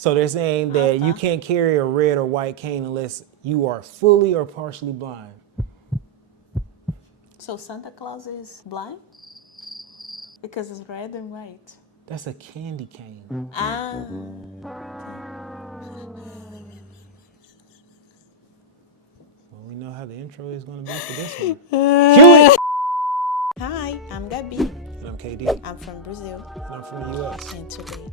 So they're saying that you can't carry a red or white cane unless you are fully or partially blind. So Santa Claus is blind? Because it's red and white. That's a candy cane. Ah. Well, we know how the intro is going to be for this one. Cue it! Hi, I'm Gabi. And I'm KD. I'm from Brazil. And I'm from the US. And today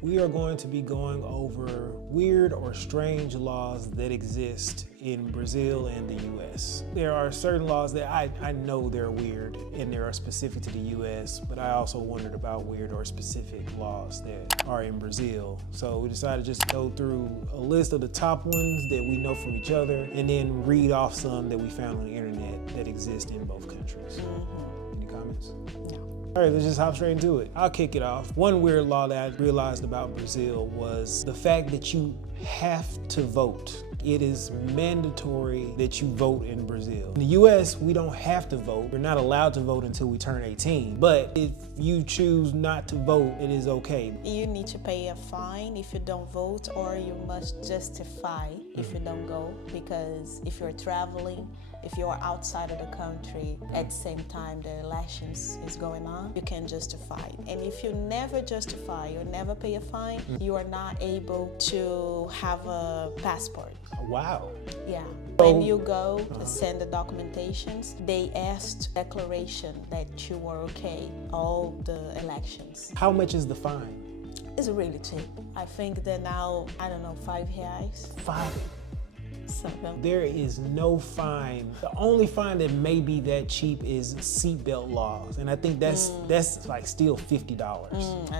We are going to be going over weird or strange laws that exist in Brazil and the US. There are certain laws that I know they're weird and they are specific to the US, but I also wondered about weird or specific laws that are in Brazil. So we decided to just go through a list of the top ones that we know from each other and then read off some that we found on the internet that exist in both countries. Any comments? no. All right, let's just hop straight into it. I'll kick it off. One weird law that I realized about Brazil was the fact that you have to vote. It is mandatory that you vote in Brazil. In the US, we don't have to vote. We're not allowed to vote until we turn 18. But if you choose not to vote, it is okay. You need to pay a fine if you don't vote, or you must justify if you don't go, because if you're traveling, if you're outside of the country at the same time the elections is going on, you can justify. And if you never justify or never pay a fine, you are not able to have a passport. Wow. Yeah. When you go to send the documentations, they asked declaration that you were okay all the elections. How much is the fine? It's really cheap. I think they're now, I don't know, R$5. 5. Something. There is no fine. The only fine that may be that cheap is seatbelt laws, and I think that's like still $50.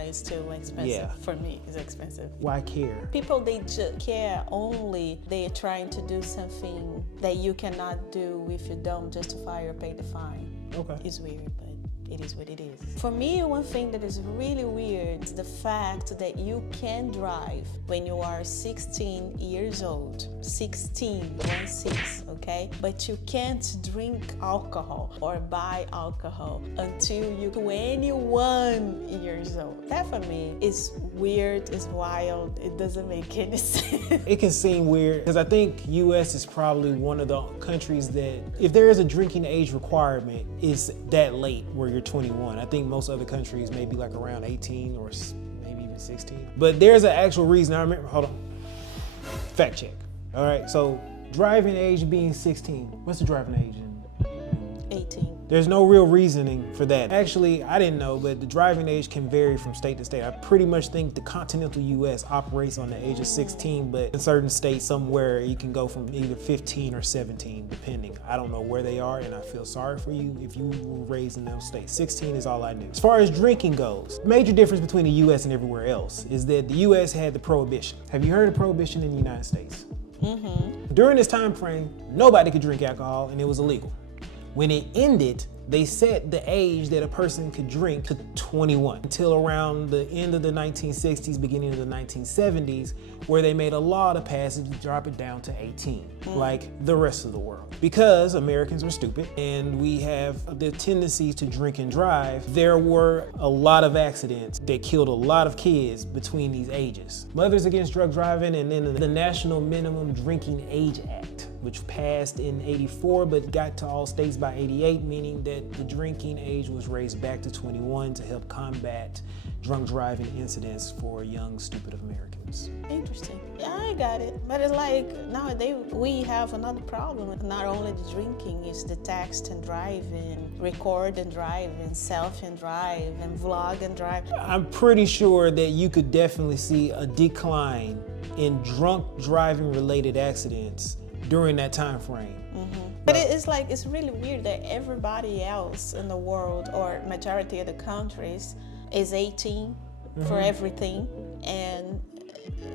It's too expensive. Yeah. For me, it's expensive. Why care? People, they just care only they're trying to do something that you cannot do if you don't justify or pay the fine. Okay. It's weird, but it is what it is. For me, one thing that is really weird is the fact that you can drive when you are 16 years old. 16, 1-6, okay? But you can't drink alcohol or buy alcohol until you're 21 years old. That for me is weird, it's wild, it doesn't make any sense. It can seem weird because I think US is probably one of the countries that if there is a drinking age requirement, it's that late where you're 21. I think most other countries may be like around 18 or maybe even 16. But there's an actual reason. I remember, hold on, fact check. All right, so driving age being 16. What's the driving age in? 18. There's no real reasoning for that. Actually, I didn't know, but the driving age can vary from state to state. I pretty much think the continental US operates on the age of 16, but in certain states somewhere you can go from either 15 or 17, depending. I don't know where they are, and I feel sorry for you if you were raised in those states. 16 is all I knew. As far as drinking goes, major difference between the US and everywhere else is that the US had the prohibition. Have you heard of prohibition in the United States? During this time frame, nobody could drink alcohol and it was illegal. When it ended, they set the age that a person could drink to 21 until around the end of the 1960s, beginning of the 1970s, where they made a law to pass it to drop it down to 18, like the rest of the world. Because Americans are stupid and we have the tendency to drink and drive, there were a lot of accidents that killed a lot of kids between these ages. Mothers Against Drug Driving, and then the National Minimum Drinking Age Act, which passed in '84 but got to all states by '88, meaning that the drinking age was raised back to 21 to help combat drunk driving incidents for young, stupid Americans. Interesting. Yeah, I got it. But it's like nowadays we have another problem. Not only the drinking, it's the text and drive and record and drive and selfie and drive and vlog and drive. I'm pretty sure that you could definitely see a decline in drunk driving related accidents during that time frame. But it's like, it's really weird that everybody else in the world, or majority of the countries, is 18 for everything, and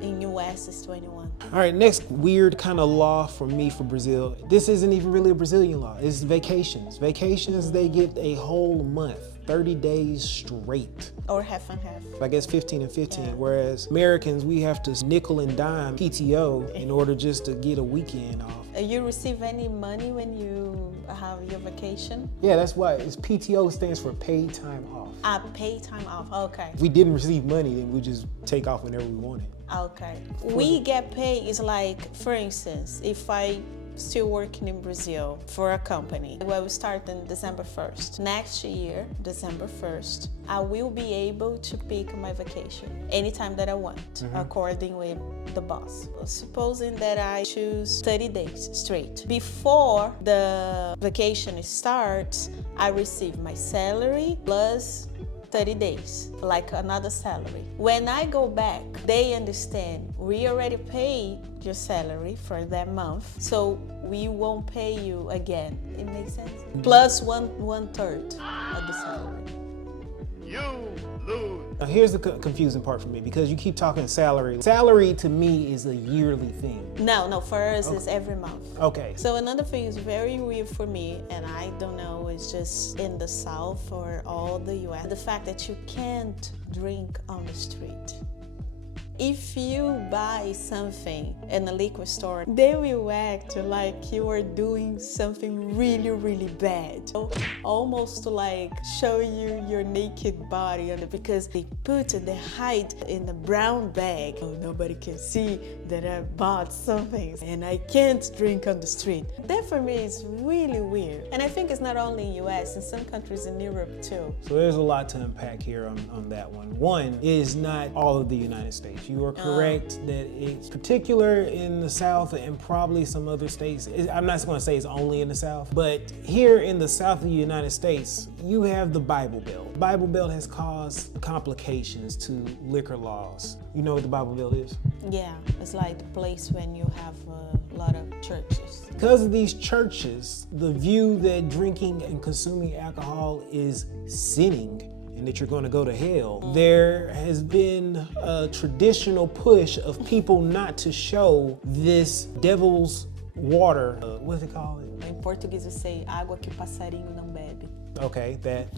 in US it's 21. All right, next weird kind of law for me for Brazil. This isn't even really a Brazilian law, it's vacations. Vacations, they get a whole month, 30 days straight. Or half and half. I guess 15 and 15, whereas Americans, we have to nickel and dime PTO in order just to get a weekend off. You receive any money when you have your vacation? Yeah, that's why it's PTO stands for paid time off. Pay time off, okay. If we didn't receive money, then we just take off whenever we wanted. Okay. We get paid is like, for instance, if I still working in Brazil for a company, well, we start on December 1st. Next year, December 1st, I will be able to pick my vacation anytime that I want, according with the boss. Supposing that I choose 30 days straight. Before the vacation starts, I receive my salary plus 30 days, like another salary. When I go back, they understand we already paid your salary for that month, so we won't pay you again. It makes sense? Plus one third of the salary. You lose. Now here's the confusing part for me, because you keep talking salary. Salary to me is a yearly thing. No, for us it's every month. Okay. So another thing is very weird for me, and I don't know, it's just in the South or all the US, the fact that you can't drink on the street. If you buy something in a liquor store, they will act like you are doing something really, really bad. Almost like show you your naked body on it, because they hide in a brown bag. Oh, nobody can see that I bought something and I can't drink on the street. That for me is really weird. And I think it's not only in US, in some countries in Europe too. So there's a lot to unpack here on that one. One, it is not all of the United States. You are correct that it's particular in the South and probably some other states. I'm not going to say it's only in the South, but here in the South of the United States, you have the Bible Belt. The Bible Belt has caused complications to liquor laws. You know what the Bible Belt is? Yeah, it's like the place when you have a lot of churches. Because of these churches, the view that drinking and consuming alcohol is sinning and that you're going to go to hell, there has been a traditional push of people not to show this devil's water. What's it called? In Portuguese we say água que passarinho não bebe. Okay, that.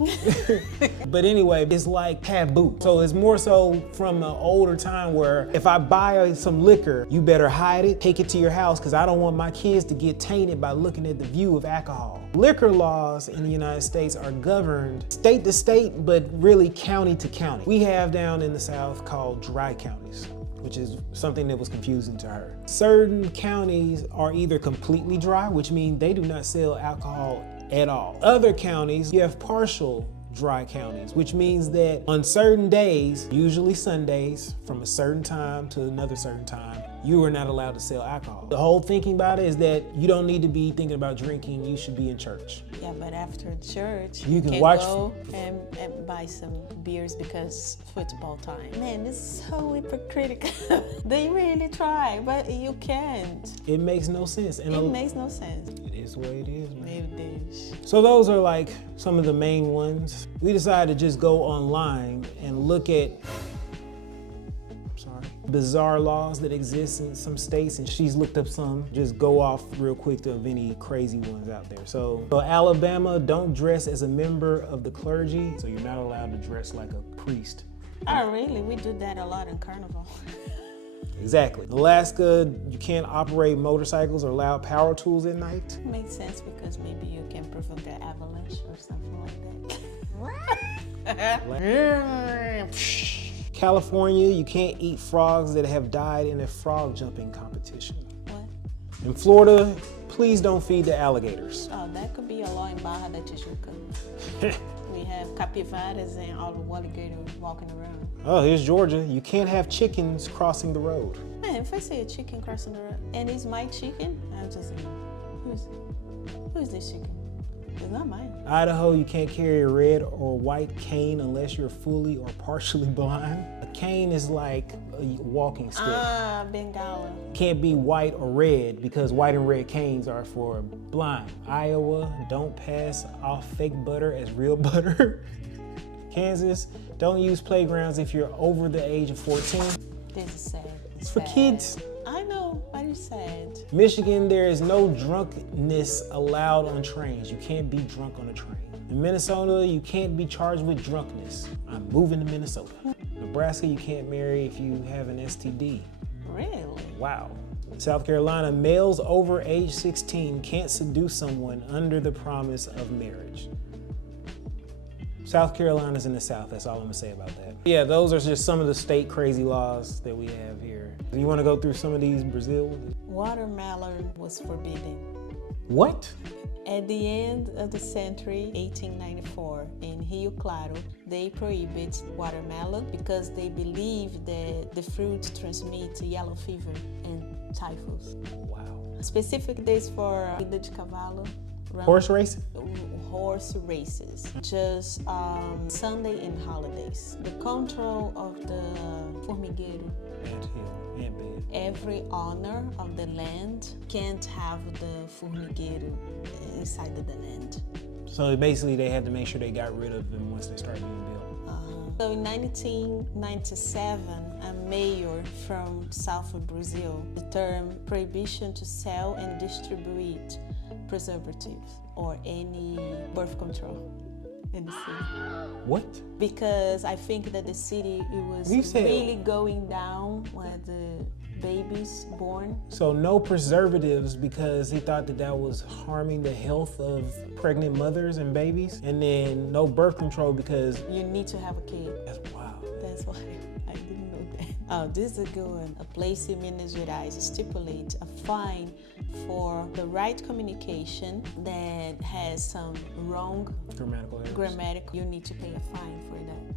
But anyway, it's like taboo. So it's more so from an older time where if I buy some liquor, you better hide it, take it to your house, because I don't want my kids to get tainted by looking at the view of alcohol. Liquor laws in the United States are governed state to state, but really county to county. We have down in the South called dry counties, which is something that was confusing to her. Certain counties are either completely dry, which means they do not sell alcohol at all. Other counties, you have partial dry counties, which means that on certain days, usually Sundays, from a certain time to another certain time, you are not allowed to sell alcohol. The whole thinking about it is that you don't need to be thinking about drinking, you should be in church. Yeah, but after church, You can can watch- go and buy some beers because football time. Man, this is so hypocritical. They really try, but you can't. It makes no sense. And It makes no sense. it is the way it is, man. Meu Deus. So those are like some of the main ones. We decided to just go online and look at bizarre laws that exist in some states, and she's looked up some. Just go off real quick of any crazy ones out there. So Alabama, don't dress as a member of the clergy, so you're not allowed to dress like a priest. Oh, really? We do that a lot in Carnival. Exactly. Alaska, you can't operate motorcycles or loud power tools at night. Makes sense because maybe you can prevent the avalanche or something like that. California, you can't eat frogs that have died in a frog jumping competition. What? In Florida, please don't feed the alligators. Oh, that could be a law in Barra da Tijuca. We have capivaras and all the alligators walking around. Oh, here's Georgia. You can't have chickens crossing the road. Man, if I see a chicken crossing the road and it's my chicken, I'm just like, who's this chicken? It's not mine. Idaho, you can't carry a red or white cane unless you're fully or partially blind. A cane is like a walking stick. Ah, Bengala. Can't be white or red because white and red canes are for blind. Iowa, don't pass off fake butter as real butter. Kansas, don't use playgrounds if you're over the age of 14. This is sad. It's for kids. I know, but it's sad. Michigan, there is no drunkenness allowed on trains. You can't be drunk on a train. In Minnesota, you can't be charged with drunkenness. I'm moving to Minnesota. Nebraska, you can't marry if you have an STD. Really? Wow. South Carolina, males over age 16 can't seduce someone under the promise of marriage. South Carolina's in the South, that's all I'm gonna say about that. Yeah, those are just some of the state crazy laws that we have here. You wanna go through some of these Brazil? Watermelon was forbidden. What? At the end of the century, 1894, in Rio Claro, they prohibit watermelon because they believe that the fruit transmits yellow fever and typhus. Wow. Specific days for corrida de cavalo. Horse racing? Horse races. Just Sunday and holidays. The control of the formigueiro. Anthill and bed. Every owner of the land can't have the formigueiro inside of the land. So basically they had to make sure they got rid of them once they started being built. So in 1997, a mayor from south of Brazil, the term prohibition to sell and distribute preservatives or any birth control in the city. What? Because I think that the city, it was really going down with the babies born. So no preservatives because he thought that that was harming the health of pregnant mothers and babies. And then no birth control because you need to have a kid. That's wild. That's why I didn't know that. Oh, this is a good one. A place in Minas Gerais stipulates a fine for the right communication that has some wrong grammatical. You need to pay a fine for that.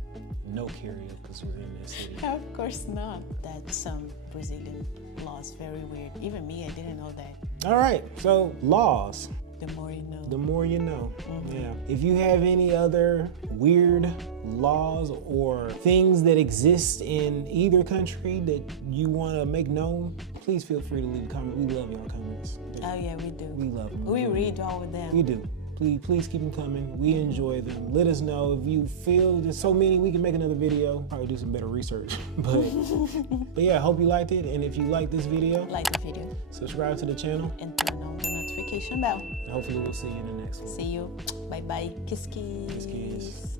No karaoke because we're in this city. Of course not. That's some Brazilian laws, very weird. Even me, I didn't know that. All right, so laws. The more you know. The more you know. Mm-hmm. Yeah. If you have any other weird laws or things that exist in either country that you want to make known, please feel free to leave a comment. We love y'all comments. Oh yeah, we do. We love them. We read all of them. We do. Please keep them coming. We enjoy them. Let us know if you feel there's so many, we can make another video. Probably do some better research. But yeah, I hope you liked it. And if you like this video, like the video, subscribe to the channel, and turn on the notification bell. And hopefully we'll see you in the next one. See you. Bye bye. Kiss kiss. Kiss kiss.